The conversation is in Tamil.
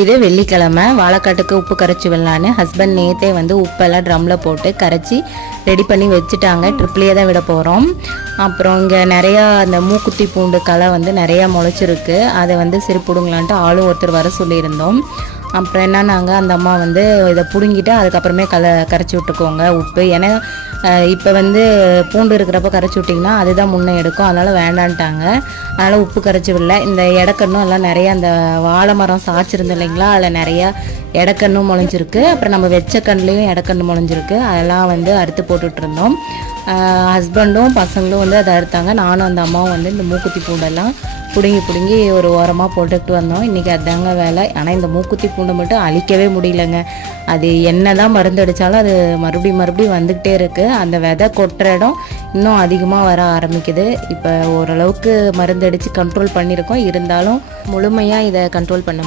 இது வெள்ளிக்கிழமை. வாழைக்காட்டுக்கு உப்பு கரைச்சி விடலான்னு ஹஸ்பண்ட் நேற்றே வந்து உப்பெல்லாம் ட்ரம்மில் போட்டு கரைச்சி ரெடி பண்ணி வச்சுட்டாங்க. ட்ரிப்லேயே தான் விட போகிறோம். அப்புறம் இங்கே நிறையா அந்த மூக்குத்தி பூண்டு களை வந்து நிறையா முளைச்சிருக்கு. அதை வந்து சரி பிடுங்கலான்ட்டு ஆளும் ஒருத்தர் வர சொல்லியிருந்தோம். அப்புறம் என்ன, நாங்கள் அந்த அம்மா வந்து இதை பிடுங்கிட்டு அதுக்கப்புறமே கரைச்சி விட்டுக்கோங்க உப்பு. ஏன்னா இப்போ வந்து பூண்டு இருக்கிறப்ப கரைச்சி விட்டிங்கன்னா அதுதான் முன்னே எடுக்கும், அதனால் வேண்டான்ட்டாங்க. அதனால் உப்பு கரைச்சி விடல. இந்த இடக்கண்ணும் எல்லாம் நிறையா அந்த வாழை மரம் சாய்ச்சிருந்து இல்லைங்களா, அதில் நிறையா இடக்கண்ணும் முளைஞ்சிருக்கு. அப்புறம் நம்ம வெச்ச கண்ணுலேயும் இடக்கண்ணு முளைஞ்சிருக்கு. அதெல்லாம் வந்து அறுத்து போட்டுட்டு இருந்தோம். ஹஸ்பண்டும் பசங்களும் வந்து அதை அறுத்தாங்க. நானும் அந்த அம்மாவும் வந்து இந்த மூக்குத்தி பூண்டெல்லாம் பிடுங்கி ஒரு ஓரமாக போட்டுக்கிட்டு வந்தோம். இன்றைக்கி அதாங்க வேலை. ஆனால் இந்த மூக்குத்தி பூண்டை மட்டும் அழிக்கவே முடியலங்க. அது என்ன தான் மருந்து அடித்தாலும் அது மறுபடியும் வந்துக்கிட்டே இருக்குது. அந்த விதை கொட்டுற இடம் இன்னும் அதிகமாக வர ஆரம்பிக்குது. இப்போ ஓரளவுக்கு மருந்து அடித்து கண்ட்ரோல் பண்ணியிருக்கோம். இருந்தாலும் முழுமையாக இதை கண்ட்ரோல் பண்ண முடியும்.